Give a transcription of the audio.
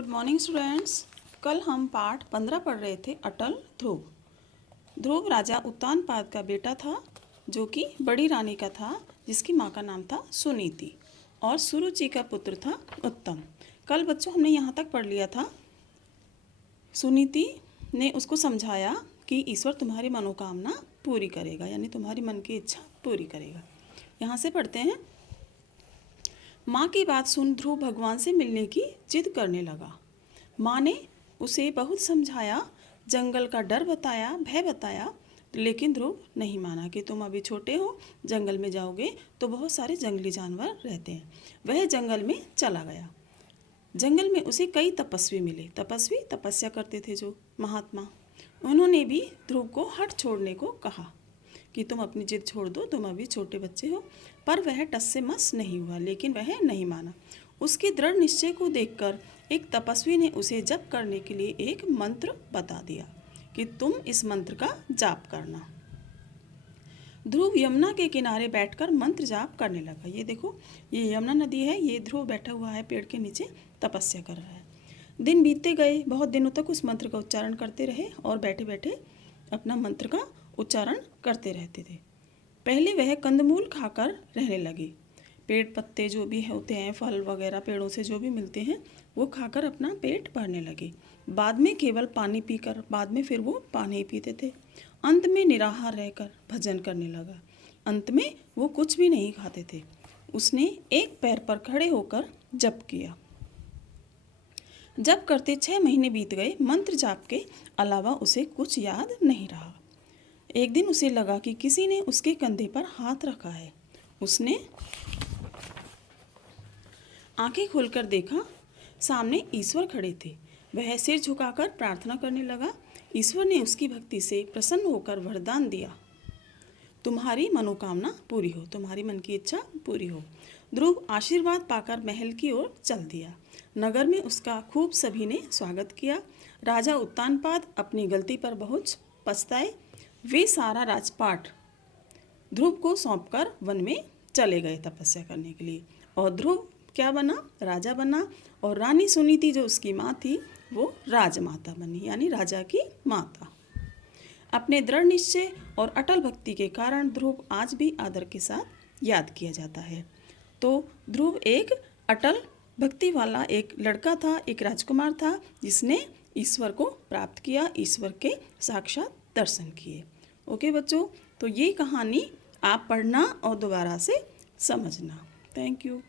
Good morning students. कल हम पाठ 15 पढ़ रहे थे अटल ध्रुव। ध्रुव राजा उत्तानपाद का बेटा था जो कि बड़ी रानी का था, जिसकी माँ का नाम था सुनीति और सुरुचि का पुत्र था उत्तम। कल बच्चों हमने यहाँ तक पढ़ लिया था। सुनीति ने उसको समझाया कि ईश्वर तुम्हारी मनोकामना पूरी करेगा, यानी तुम्हारी मन की इच्छा पूरी करेगा। यहाँ से पढ़ते हैं। माँ की बात सुन ध्रुव भगवान से मिलने की जिद करने लगा। माँ ने उसे बहुत समझाया, जंगल का डर बताया, भय बताया, लेकिन ध्रुव नहीं माना कि तुम अभी छोटे हो, जंगल में जाओगे तो बहुत सारे जंगली जानवर रहते हैं। वह जंगल में चला गया। जंगल में उसे कई तपस्वी मिले। तपस्वी तपस्या करते थे जो महात्मा। उन्होंने भी ध्रुव को हठ छोड़ने को कहा कि तुम अपनी जिद छोड़ दो, तुम अभी छोटे बच्चे हो। पर वह टस से मस नहीं हुआ, लेकिन वह नहीं माना। उसके दृढ़ निश्चय को देखकर एक तपस्वी ने उसे जप करने के लिए एक मंत्र बता दिया कि तुम इस मंत्र का जाप करना। ध्रुव यमुना के किनारे बैठकर मंत्र जाप करने लगा। ये देखो, ये यमुना नदी है, ये ध्रुव बैठा हुआ है पेड़ के नीचे, तपस्या कर रहा है। दिन बीतते गए, बहुत दिनों तक उस मंत्र का उच्चारण करते रहे और बैठे बैठे अपना मंत्र का उच्चारण करते रहते थे। पहले वह कंदमूल खाकर रहने लगे। पेड़ पत्ते जो भी होते हैं, फल वगैरह पेड़ों से जो भी मिलते हैं, वो खाकर अपना पेट भरने लगे। बाद में केवल पानी पीकर, बाद में फिर वो पानी ही पीते थे। अंत में निराहार रहकर भजन करने लगा। अंत में वो कुछ भी नहीं खाते थे। उसने एक पैर पर खड़े होकर जप किया। जप करते 6 महीने बीत गए। मंत्र जाप के अलावा उसे कुछ याद नहीं रहा। एक दिन उसे लगा कि किसी ने उसके कंधे पर हाथ रखा है। उसने आंखें खोलकर देखा, सामने ईश्वर खड़े थे। वह सिर झुकाकर प्रार्थना करने लगा। ईश्वर ने उसकी भक्ति से प्रसन्न होकर वरदान दिया, तुम्हारी मनोकामना पूरी हो, तुम्हारी मन की इच्छा पूरी हो। ध्रुव आशीर्वाद पाकर महल की ओर चल दिया। नगर में उसका खूब सभी ने स्वागत किया। राजा उत्तानपाद अपनी गलती पर बहुत पछताए। वे सारा राजपाट ध्रुव को सौंपकर वन में चले गए तपस्या करने के लिए। और ध्रुव क्या बना? राजा बना। और रानी सुनीति जो उसकी माँ थी, वो राजमाता बनी, यानी राजा की माता। अपने दृढ़ निश्चय और अटल भक्ति के कारण ध्रुव आज भी आदर के साथ याद किया जाता है। तो ध्रुव एक अटल भक्ति वाला एक लड़का था, एक राजकुमार था, जिसने ईश्वर को प्राप्त किया, ईश्वर के साक्षात दर्शन किए। ओके बच्चों, तो ये कहानी आप पढ़ना और दोबारा से समझना। Thank you.